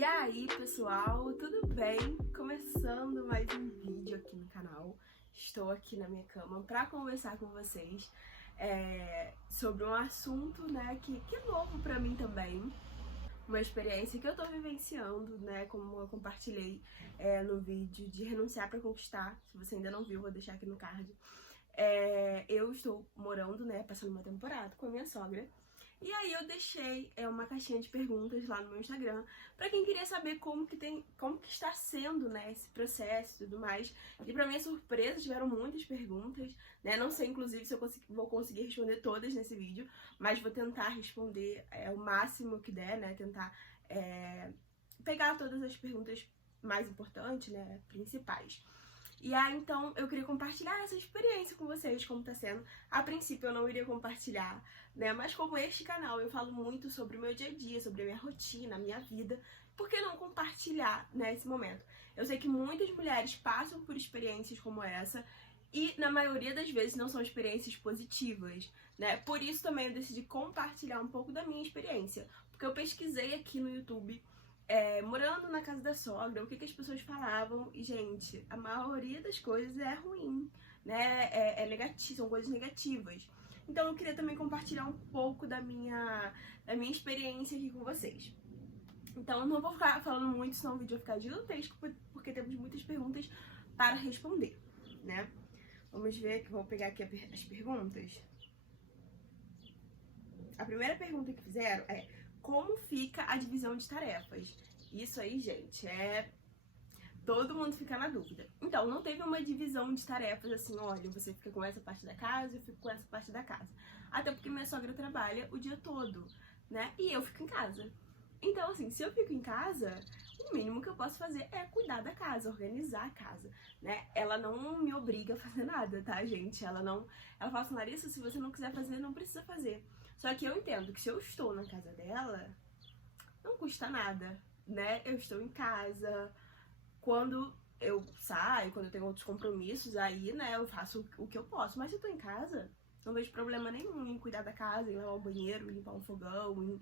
E aí, pessoal, tudo bem? Começando mais um vídeo aqui no canal. Estou aqui na minha cama para conversar com vocês sobre um assunto, né, que é novo para mim também. Uma experiência que eu tô vivenciando, né, como eu compartilhei no vídeo de Renunciar para Conquistar. Se você ainda não viu, vou deixar aqui no card. Eu estou morando, né, passando uma temporada com a minha sogra. E aí eu deixei uma caixinha de perguntas lá no meu Instagram pra quem queria saber como que está sendo, né, esse processo e tudo mais. E pra minha surpresa, tiveram muitas perguntas, né? Não sei, inclusive, se eu vou conseguir responder todas nesse vídeo, mas vou tentar responder o máximo que der, né? Tentar pegar todas as perguntas mais importantes, né, principais. E aí, então, eu queria compartilhar essa experiência com vocês, como tá sendo. A princípio, eu não iria compartilhar, né? Mas como este canal eu falo muito sobre o meu dia a dia, sobre a minha rotina, a minha vida, por que não compartilhar, né, esse momento? Eu sei que muitas mulheres passam por experiências como essa e, na maioria das vezes, não são experiências positivas, né? Por isso, também, eu decidi compartilhar um pouco da minha experiência, porque eu pesquisei aqui no YouTube morando na casa da sogra, o que as pessoas falavam, e, gente, a maioria das coisas é ruim, né, negativo, são coisas negativas. Então eu queria também compartilhar um pouco da minha experiência aqui com vocês. Então eu não vou ficar falando muito, senão o vídeo vai ficar gigantesco, porque temos muitas perguntas para responder, né. Vamos ver, que vou pegar aqui as perguntas. A primeira pergunta que fizeram é: como fica a divisão de tarefas? Isso aí, gente, todo mundo fica na dúvida. Então, não teve uma divisão de tarefas assim, olha, você fica com essa parte da casa, eu fico com essa parte da casa. Até porque minha sogra trabalha o dia todo, né? E eu fico em casa. Então, assim, se eu fico em casa, o mínimo que eu posso fazer é cuidar da casa, organizar a casa, né? Ela não me obriga a fazer nada, tá, gente? Ela fala assim: Larissa, se você não quiser fazer, não precisa fazer. Só que eu entendo que se eu estou na casa dela, não custa nada, né? Eu estou em casa. Quando eu saio, quando eu tenho outros compromissos, aí, né, eu faço o que eu posso. Mas se eu tô em casa, não vejo problema nenhum em cuidar da casa, em lavar o banheiro, em limpar um fogão,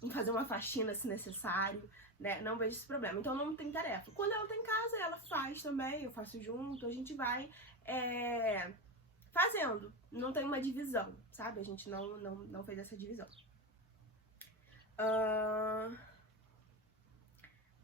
em fazer uma faxina se necessário, né? Não vejo esse problema. Então não tem tarefa. Quando ela tá em casa, ela faz também, eu faço junto, a gente vai fazendo. Não tem uma divisão, sabe? A gente não fez essa divisão.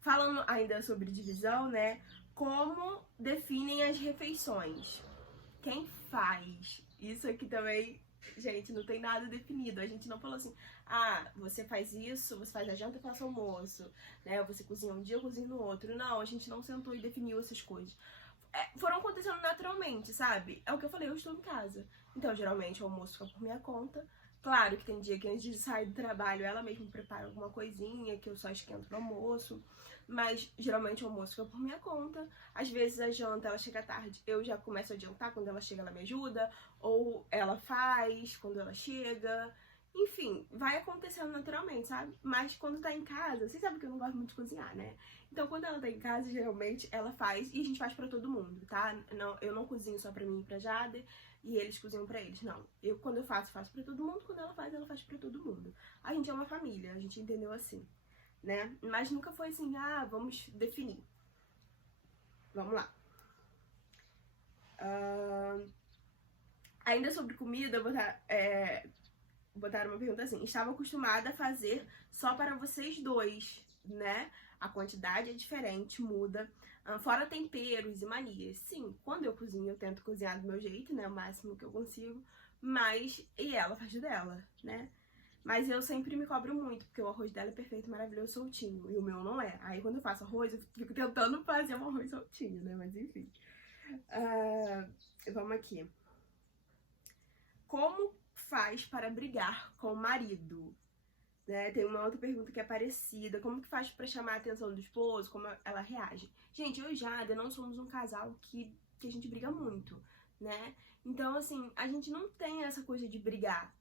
Falando ainda sobre divisão, né? Como definem as refeições? Quem faz? Isso aqui também, gente, não tem nada definido. A gente não falou assim: ah, você faz isso, você faz a janta, eu faço o almoço, né? Você cozinha um dia, eu cozinho no outro. Não, a gente não sentou e definiu essas coisas. Foram acontecendo naturalmente, sabe? É o que eu falei, eu estou em casa. Então, geralmente, o almoço fica por minha conta. Claro que tem dia que antes de sair do trabalho, ela mesma prepara alguma coisinha, que eu só esquento pro almoço. Mas, geralmente, o almoço fica por minha conta. Às vezes, a janta, ela chega tarde, eu já começo a adiantar. Quando ela chega, ela me ajuda. Ou ela faz quando ela chega. Enfim, vai acontecendo naturalmente, sabe? Mas quando tá em casa, vocês sabem que eu não gosto muito de cozinhar, né? Então, quando ela tá em casa, geralmente, ela faz e a gente faz pra todo mundo, tá? Não, eu não cozinho só pra mim e pra Jader e eles cozinham pra eles, não. Quando eu faço pra todo mundo. Quando ela faz pra todo mundo. A gente é uma família, a gente entendeu assim, né? Mas nunca foi assim: ah, vamos definir. Vamos lá. Ainda sobre comida, botaram uma pergunta assim: estava acostumada a fazer só para vocês dois, né? A quantidade é diferente, muda. Fora temperos e manias. Sim, quando eu cozinho, eu tento cozinhar do meu jeito, né? O máximo que eu consigo. E ela faz o dela, né? Mas eu sempre me cobro muito, porque o arroz dela é perfeito, maravilhoso, soltinho. E o meu não é. Aí quando eu faço arroz, eu fico tentando fazer um arroz soltinho, né? Mas enfim. Vamos aqui. Como faz para brigar com o marido? Né? Tem uma outra pergunta que é parecida: como que faz pra chamar a atenção do esposo, como ela reage? Gente, eu e Jada não somos um casal que a gente briga muito, né? Então, assim, a gente não tem essa coisa de brigar.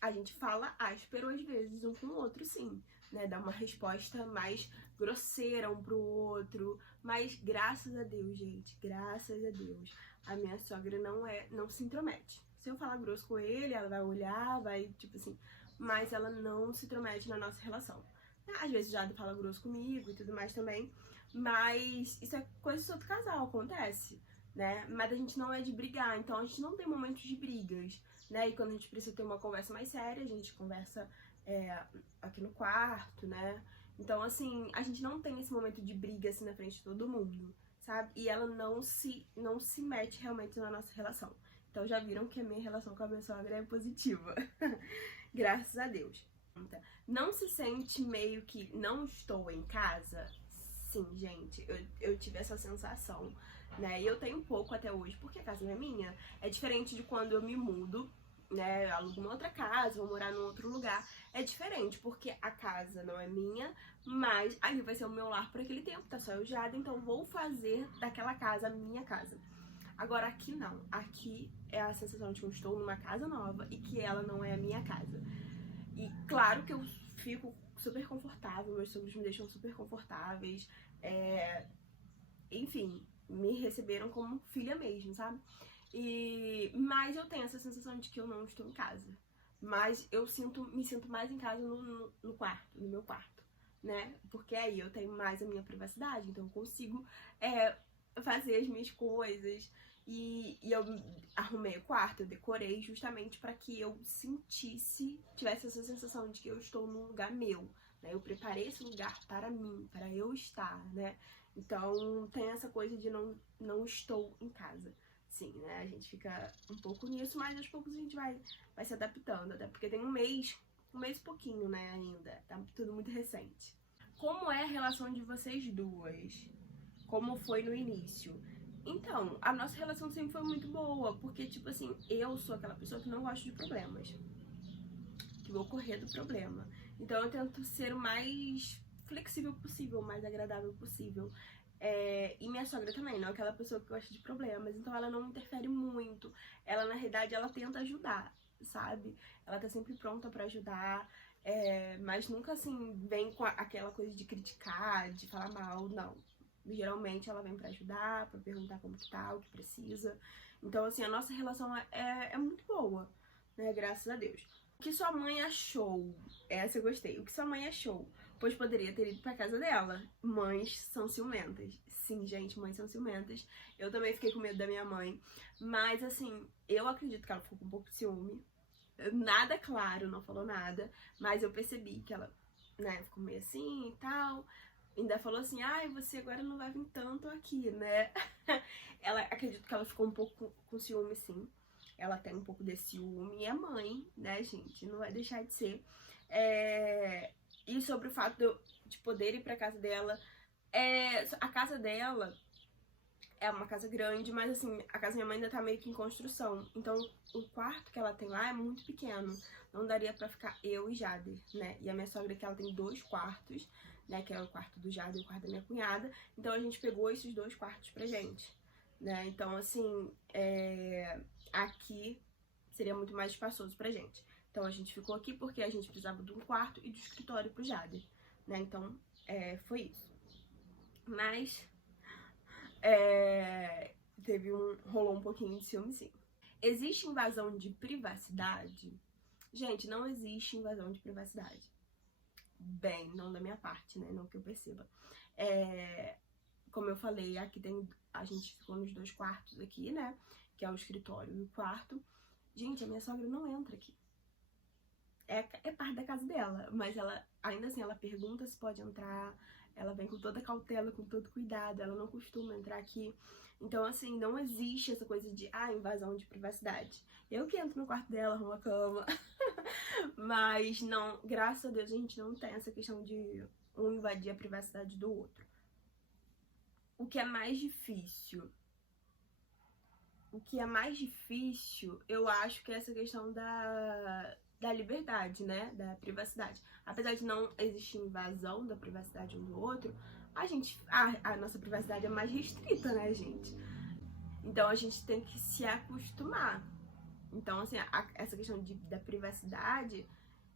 A gente fala áspero às vezes um com o outro, sim, né? Dá uma resposta mais grosseira um pro outro. Mas graças a Deus, gente, graças a Deus, a minha sogra não se intromete. Se eu falar grosso com ele, ela vai olhar, vai, tipo assim, mas ela não se intromete na nossa relação, Às vezes o Jado fala grosso comigo e tudo mais também. Mas isso é coisa de todo casal, acontece, né? Mas a gente não é de brigar, então a gente não tem momentos de brigas, né? E quando a gente precisa ter uma conversa mais séria, a gente conversa aqui no quarto, né? Então, assim, a gente não tem esse momento de briga assim na frente de todo mundo, sabe? E ela não se mete realmente na nossa relação. Então já viram que a minha relação com a minha sogra é positiva. Graças a Deus. Não se sente meio que não estou em casa? Sim, gente, eu tive essa sensação, né? E eu tenho um pouco até hoje, porque a casa não é minha. É diferente de quando eu me mudo, né? Eu alugo uma outra casa, vou morar num outro lugar. É diferente, porque a casa não é minha, mas ali vai ser o meu lar por aquele tempo, tá só eu Jada, então vou fazer daquela casa a minha casa. Agora aqui não. Aqui é a sensação de que eu estou numa casa nova e que ela não é a minha casa. E claro que eu fico super confortável, meus sogros me deixam super confortáveis. Enfim, me receberam como filha mesmo, sabe? Mas eu tenho essa sensação de que eu não estou em casa. Mas eu me sinto mais em casa no quarto, no meu quarto, né? Porque aí eu tenho mais a minha privacidade, então eu consigo fazer as minhas coisas. E eu arrumei o quarto, eu decorei justamente para que eu tivesse essa sensação de que eu estou num lugar meu, né? Eu preparei esse lugar para mim, para eu estar, né? Então tem essa coisa de não estou em casa. Sim, né? A gente fica um pouco nisso, mas aos poucos a gente vai se adaptando, até porque tem um mês e pouquinho, né, ainda. Tá tudo muito recente. Como é a relação de vocês duas? Como foi no início? Então, a nossa relação sempre foi muito boa, porque, tipo assim, eu sou aquela pessoa que não gosta de problemas, que vou correr do problema. Então, eu tento ser o mais flexível possível, o mais agradável possível. E minha sogra também, não é aquela pessoa que gosta de problemas, então ela não interfere muito. Ela, na realidade, ela tenta ajudar, sabe? Ela tá sempre pronta pra ajudar, mas nunca, assim, vem com aquela coisa de criticar, de falar mal, não. Geralmente ela vem pra ajudar, pra perguntar como que tá, o que precisa. Então, assim, a nossa relação é muito boa, né? Graças a Deus. O que sua mãe achou? Essa eu gostei. O que sua mãe achou? Pois poderia ter ido pra casa dela. Mães são ciumentas. Sim, gente, mães são ciumentas. Eu também fiquei com medo da minha mãe. Mas, assim, eu acredito que ela ficou com um pouco de ciúme. Nada claro, não falou nada. Mas eu percebi que ela, né, ficou meio assim e tal. Ainda falou assim, ai, você agora não vai vir tanto aqui, né? Acredito que ela ficou um pouco com ciúme, sim. Ela tem um pouco desse ciúme e é mãe, né, gente? Não vai deixar de ser. E sobre o fato de poder ir pra casa dela, a casa dela é uma casa grande, mas assim, a casa da minha mãe ainda tá meio que em construção. Então, o quarto que ela tem lá é muito pequeno. Não daria pra ficar eu e Jader, né? E a minha sogra que ela tem 2 quartos, né? Que é o quarto do Jader e o quarto da minha cunhada. Então, a gente pegou esses 2 quartos pra gente, né? Então, assim, aqui seria muito mais espaçoso pra gente. Então, a gente ficou aqui porque a gente precisava de um quarto e do escritório pro Jader, né? Então, foi isso. Mas rolou um pouquinho de ciúme, sim. Existe invasão de privacidade? Gente, não existe invasão de privacidade. Bem, não da minha parte, né? Não que eu perceba. Como eu falei, aqui a gente ficou nos 2 quartos aqui, né? Que é o escritório e o quarto. Gente, a minha sogra não entra aqui. É parte da casa dela, mas ela, ainda assim, ela pergunta se pode entrar, ela vem com toda cautela, com todo cuidado, ela não costuma entrar aqui. Então, assim, não existe essa coisa de, invasão de privacidade. Eu que entro no quarto dela, arrumo a cama, mas não, graças a Deus, a gente não tem essa questão de um invadir a privacidade do outro. O que é mais difícil? O que é mais difícil, eu acho que é essa questão da liberdade, né? Da privacidade. Apesar de não existir invasão da privacidade um do outro, a nossa privacidade é mais restrita, né, gente? Então a gente tem que se acostumar. Então, assim, essa questão da privacidade,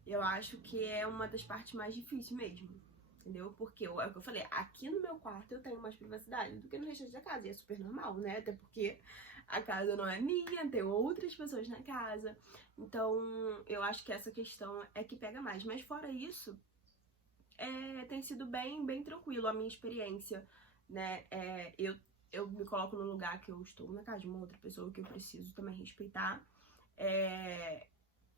eu acho que é uma das partes mais difíceis mesmo. Entendeu? Porque é o que eu falei, aqui no meu quarto eu tenho mais privacidade do que no restante da casa. E é super normal, né? Até porque a casa não é minha, tem outras pessoas na casa. Então, eu acho que essa questão é que pega mais. Mas fora isso, tem sido bem tranquilo a minha experiência, né? Eu me coloco no lugar que eu estou na casa de uma outra pessoa que eu preciso também respeitar.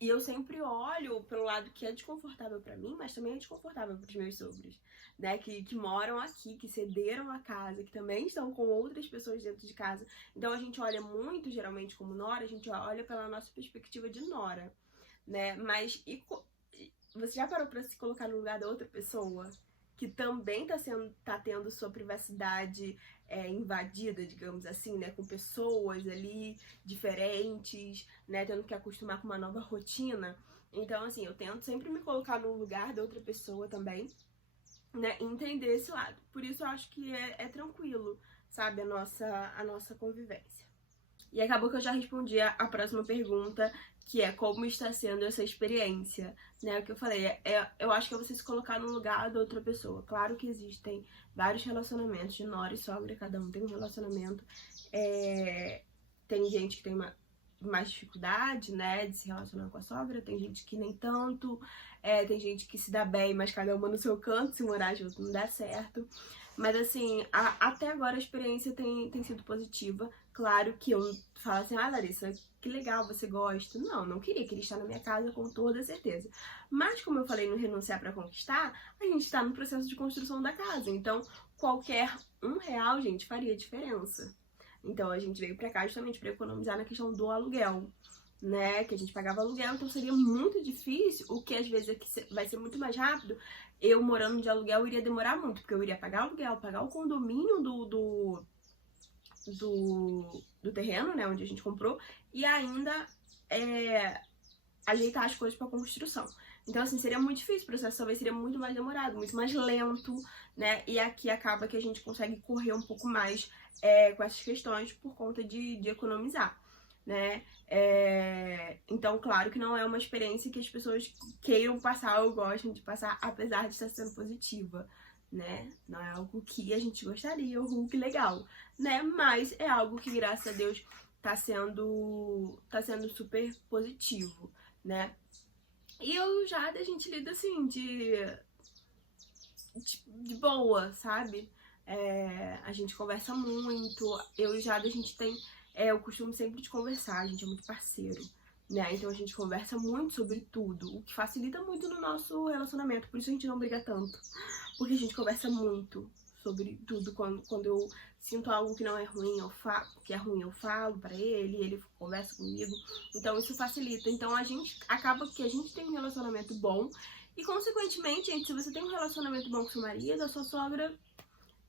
E eu sempre olho pelo lado que é desconfortável pra mim, mas também é desconfortável pros meus sogros, né? Que moram aqui, que cederam a casa, que também estão com outras pessoas dentro de casa. Então a gente olha muito, geralmente, como nora, a gente olha pela nossa perspectiva de nora, né? Mas você já parou pra se colocar no lugar da outra pessoa? Que também tá tendo sua privacidade invadida, digamos assim, né? Com pessoas ali diferentes, né? Tendo que acostumar com uma nova rotina. Então, assim, eu tento sempre me colocar no lugar da outra pessoa também, né? E entender esse lado. Por isso eu acho que é tranquilo, sabe? A nossa convivência. E acabou que eu já respondi a próxima pergunta, que é como está sendo essa experiência, né? O que eu falei, eu acho que é você se colocar no lugar da outra pessoa. Claro que existem vários relacionamentos de nora e sogra, cada um tem um relacionamento. Tem gente que tem mais dificuldade, né, de se relacionar com a sogra, tem gente que nem tanto, tem gente que se dá bem, mas cada uma no seu canto, se morar junto não dá certo. Mas assim, até agora a experiência tem sido positiva. Claro que eu falo assim, Larissa, que legal, você gosta. Não queria estar na minha casa com toda certeza. Mas como eu falei no Renunciar pra Conquistar, a gente tá no processo de construção da casa. Então, qualquer R$1, gente, faria diferença. Então a gente veio pra cá justamente pra economizar na questão do aluguel, né? Que a gente pagava aluguel, então seria muito difícil, o que às vezes vai ser muito mais rápido. Eu morando de aluguel iria demorar muito, porque eu iria pagar aluguel, pagar o condomínio do terreno, né, onde a gente comprou, e ainda ajeitar as coisas para construção. Então, assim, seria muito difícil, o processo talvez seria muito mais demorado, muito mais lento, né? E aqui acaba que a gente consegue correr um pouco mais com essas questões por conta de economizar, né? Então, claro que não é uma experiência que as pessoas queiram passar ou gostam de passar, apesar de estar sendo positiva, né? Não é algo que a gente gostaria, ou que legal, né? Mas é algo que, graças a Deus, tá sendo super positivo, né? E eu já a gente lida assim, de boa, sabe? A gente conversa muito, eu e Jada, a gente tem o costume sempre de conversar, a gente é muito parceiro, né? Então a gente conversa muito sobre tudo, o que facilita muito no nosso relacionamento, por isso a gente não briga tanto, porque a gente conversa muito sobre tudo. Quando eu sinto algo que não é ruim, que é ruim, eu falo pra ele conversa comigo, então isso facilita. Então a gente acaba que a gente tem um relacionamento bom e, consequentemente, gente, se você tem um relacionamento bom com seu marido, a sua sogra,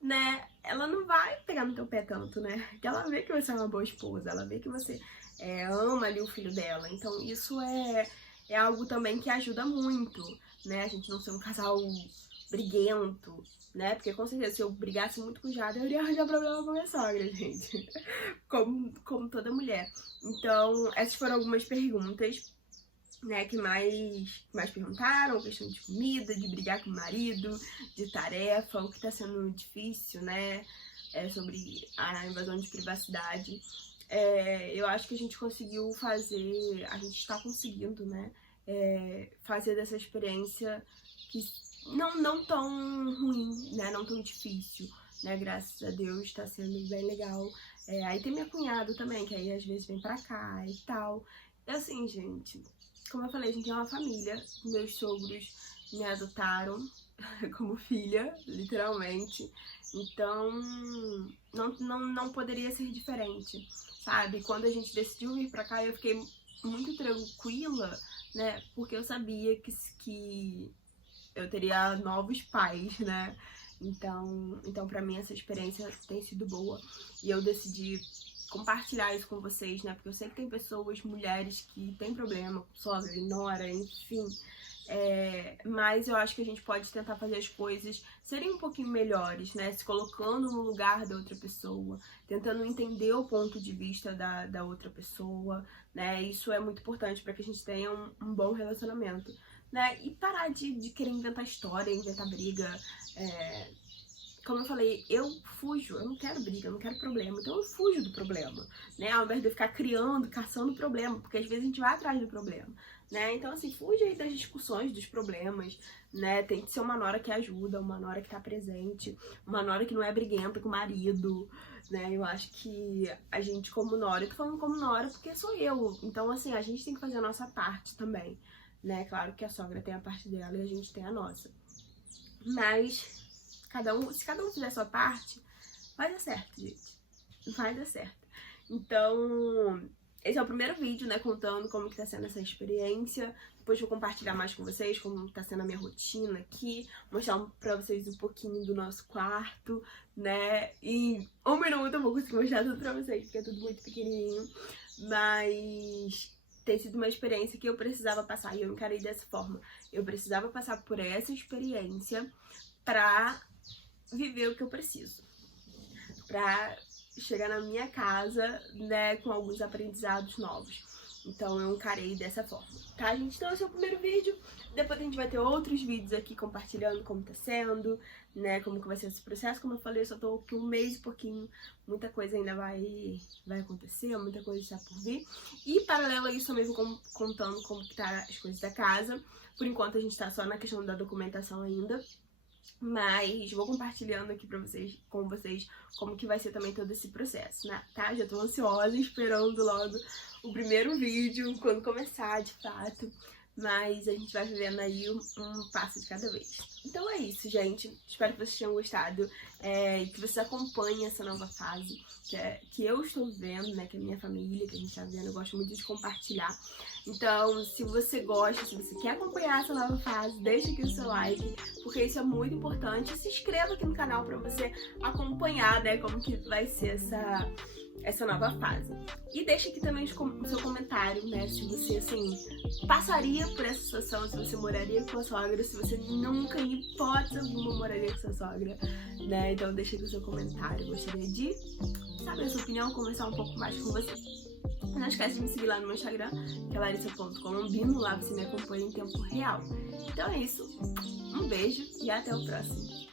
né, ela não vai pegar no teu pé tanto, né? Porque ela vê que você é uma boa esposa, ela vê que você ama ali o filho dela. Então isso é algo também que ajuda muito, né? A gente não ser um casal briguento, né? Porque com certeza se eu brigasse muito com o Jada, eu iria arranjar problema com a minha sogra, gente. Como toda mulher. Então, essas foram algumas perguntas, né, que mais perguntaram, questão de comida, de brigar com o marido, de tarefa, o que tá sendo difícil, né, sobre a invasão de privacidade. Eu acho que a gente conseguiu fazer, a gente está conseguindo, né, fazer dessa experiência que não tão ruim, né, não tão difícil, né, graças a Deus tá sendo bem legal. Aí tem minha cunhada também, que aí às vezes vem pra cá e tal. E assim, gente, como eu falei, a gente é uma família. Meus sogros me adotaram como filha, literalmente. Então, não poderia ser diferente, sabe? Quando a gente decidiu vir pra cá, eu fiquei muito tranquila, né? Porque eu sabia que eu teria novos pais, né? Então pra mim essa experiência tem sido boa. E eu decidi compartilhar isso com vocês, né? Porque eu sei que tem pessoas, mulheres, que têm problema com sogra, nora, enfim. Mas eu acho que a gente pode tentar fazer as coisas serem um pouquinho melhores, né? Se colocando no lugar da outra pessoa, tentando entender o ponto de vista da outra pessoa, né? Isso é muito importante para que a gente tenha um bom relacionamento, né? E parar de querer inventar história, inventar briga. Como eu falei, eu fujo, eu não quero briga, eu não quero problema, então eu fujo do problema, né? Ao invés de eu ficar criando, caçando problema, porque às vezes a gente vai atrás do problema, né? Então, assim, fuja aí das discussões, dos problemas, né? Tem que ser uma nora que ajuda, uma nora que tá presente, uma nora que não é briguenta com o marido, né? Eu acho que a gente como nora, eu tô falando como nora porque sou eu, então, assim, a gente tem que fazer a nossa parte também, né? Claro que a sogra tem a parte dela e a gente tem a nossa. Mas, se cada um fizer a sua parte, vai dar certo, gente. Vai dar certo. Então, esse é o primeiro vídeo, né, contando como que tá sendo essa experiência. Depois vou compartilhar mais com vocês como tá sendo a minha rotina aqui, mostrar pra vocês um pouquinho do nosso quarto, né, e um minuto eu vou conseguir mostrar tudo pra vocês, porque é tudo muito pequenininho, mas tem sido uma experiência que eu precisava passar e eu encarei dessa forma. Eu precisava passar por essa experiência pra viver o que eu preciso, pra chegar na minha casa, né, com alguns aprendizados novos. Então eu encarei dessa forma, tá, gente? Então esse é o primeiro vídeo. Depois a gente vai ter outros vídeos aqui compartilhando como tá sendo, né, como que vai ser esse processo. Como eu falei, eu só tô aqui um mês e pouquinho, muita coisa ainda vai acontecer, muita coisa está por vir. E paralelo a isso também vou contando como que tá as coisas da casa. Por enquanto a gente tá só na questão da documentação ainda, mas vou compartilhando aqui com vocês como que vai ser também todo esse processo, né? Tá? Já tô ansiosa, esperando logo o primeiro vídeo, quando começar de fato. Mas a gente vai vivendo aí um passo de cada vez. Então é isso, gente. Espero que vocês tenham gostado e que vocês acompanhem essa nova fase que eu estou vendo, né? Que é a minha família, que a gente tá vendo. Eu gosto muito de compartilhar. Então, se você gosta, se você quer acompanhar essa nova fase, deixa aqui o seu like, porque isso é muito importante. Se inscreva aqui no canal pra você acompanhar, né? Como que vai ser essa nova fase. E deixa aqui também o seu comentário, né? Se você, assim, passaria por essa situação, se você moraria com a sogra, se você nunca, em hipótese alguma, moraria com sua sogra, né? Então deixa aqui o seu comentário. Eu gostaria de saber a sua opinião, conversar um pouco mais com você. Não esquece de me seguir lá no meu Instagram, que é larissa.colombino, lá você me acompanha em tempo real. Então é isso, um beijo e até o próximo.